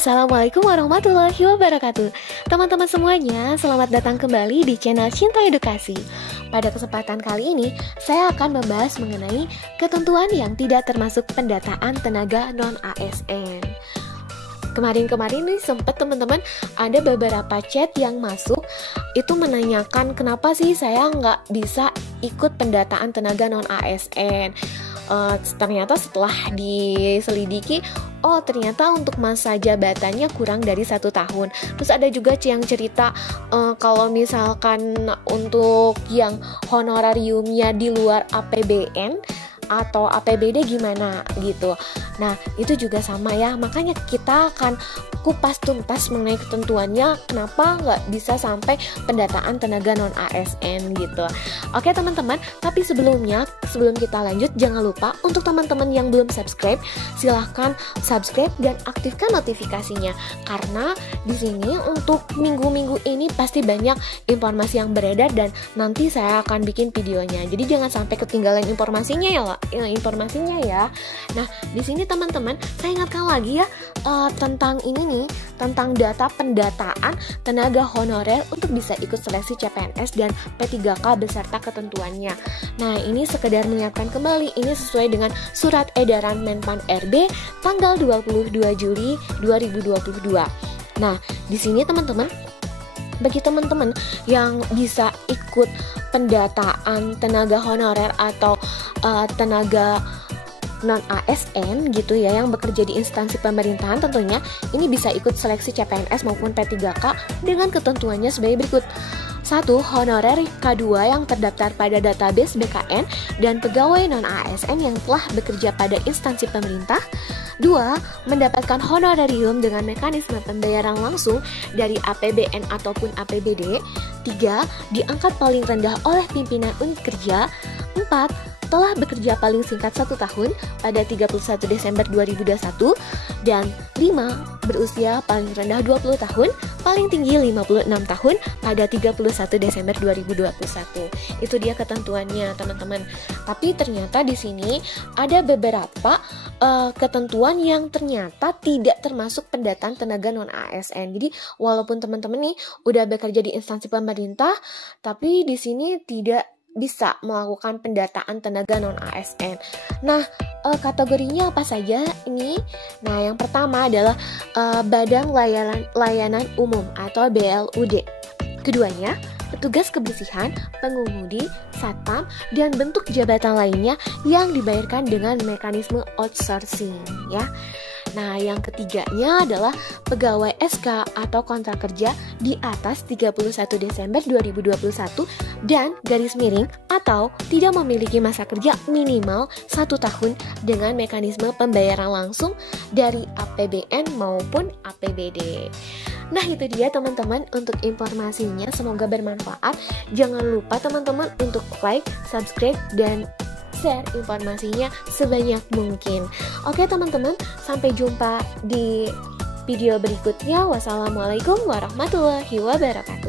Assalamualaikum warahmatullahi wabarakatuh. Teman-teman semuanya, selamat datang kembali di channel Cinta Edukasi. Pada kesempatan kali ini, saya akan membahas mengenai ketentuan yang tidak termasuk pendataan tenaga non-ASN. Kemarin-kemarin nih sempat teman-teman ada beberapa chat yang masuk itu menanyakan kenapa sih saya nggak bisa ikut pendataan tenaga non-ASN. Ternyata setelah diselidiki, ternyata untuk masa jabatannya kurang dari 1 tahun. Terus ada juga yang cerita kalau misalkan untuk yang honorariumnya di luar APBN atau APBD gimana gitu. Nah itu juga sama ya, makanya kita akan kupas tuntas mengenai ketentuannya kenapa nggak bisa sampai pendataan tenaga non-ASN gitu. Oke teman-teman, tapi sebelum kita lanjut, jangan lupa untuk teman-teman yang belum subscribe, silahkan subscribe dan aktifkan notifikasinya, karena di sini untuk minggu-minggu ini pasti banyak informasi yang beredar dan nanti saya akan bikin videonya. Jadi jangan sampai ketinggalan informasinya ya. Nah, di sini teman-teman, saya ingatkan lagi ya tentang ini nih, tentang data pendataan tenaga honorer untuk bisa ikut seleksi CPNS dan P3K beserta ketentuannya. Nah, ini sekedar mengingatkan kembali, ini sesuai dengan Surat Edaran Menpan RB tanggal 22 Juli 2022. Nah, di sini teman-teman, bagi teman-teman yang bisa ikut pendataan tenaga honorer atau tenaga non-ASN gitu ya, yang bekerja di instansi pemerintahan, tentunya ini bisa ikut seleksi CPNS maupun P3K dengan ketentuannya sebagai berikut. 1. Honorer K2 yang terdaftar pada database BKN dan pegawai non-ASN yang telah bekerja pada instansi pemerintah. 2. Mendapatkan honorarium dengan mekanisme pembayaran langsung dari APBN ataupun APBD. 3. Diangkat paling rendah oleh pimpinan unit kerja. 4. Telah bekerja paling singkat 1 tahun pada 31 Desember 2021. Dan 5. Berusia paling rendah 20 tahun, paling tinggi 56 tahun pada 31 Desember 2021. Itu dia ketentuannya teman-teman. Tapi ternyata di sini ada beberapa ketentuan yang ternyata tidak termasuk pendataan tenaga non-ASN. Jadi walaupun teman-teman nih udah bekerja di instansi pemerintah, tapi di sini tidak bisa melakukan pendataan tenaga non-ASN. Nah, kategorinya apa saja ini? Nah, yang pertama adalah Badan Layanan Umum atau BLUD. Keduanya, petugas kebersihan, pengemudi, satpam, dan bentuk jabatan lainnya yang dibayarkan dengan mekanisme outsourcing ya. Nah, yang ketiganya adalah pegawai SK atau kontrak kerja di atas 31 Desember 2021 dan garis miring atau tidak memiliki masa kerja minimal 1 tahun dengan mekanisme pembayaran langsung dari APBN maupun APBD. Nah, itu dia teman-teman untuk informasinya, semoga bermanfaat. Jangan lupa teman-teman untuk like, subscribe, dan share informasinya sebanyak mungkin. Oke teman-teman, sampai jumpa di video berikutnya. Wassalamualaikum warahmatullahi wabarakatuh.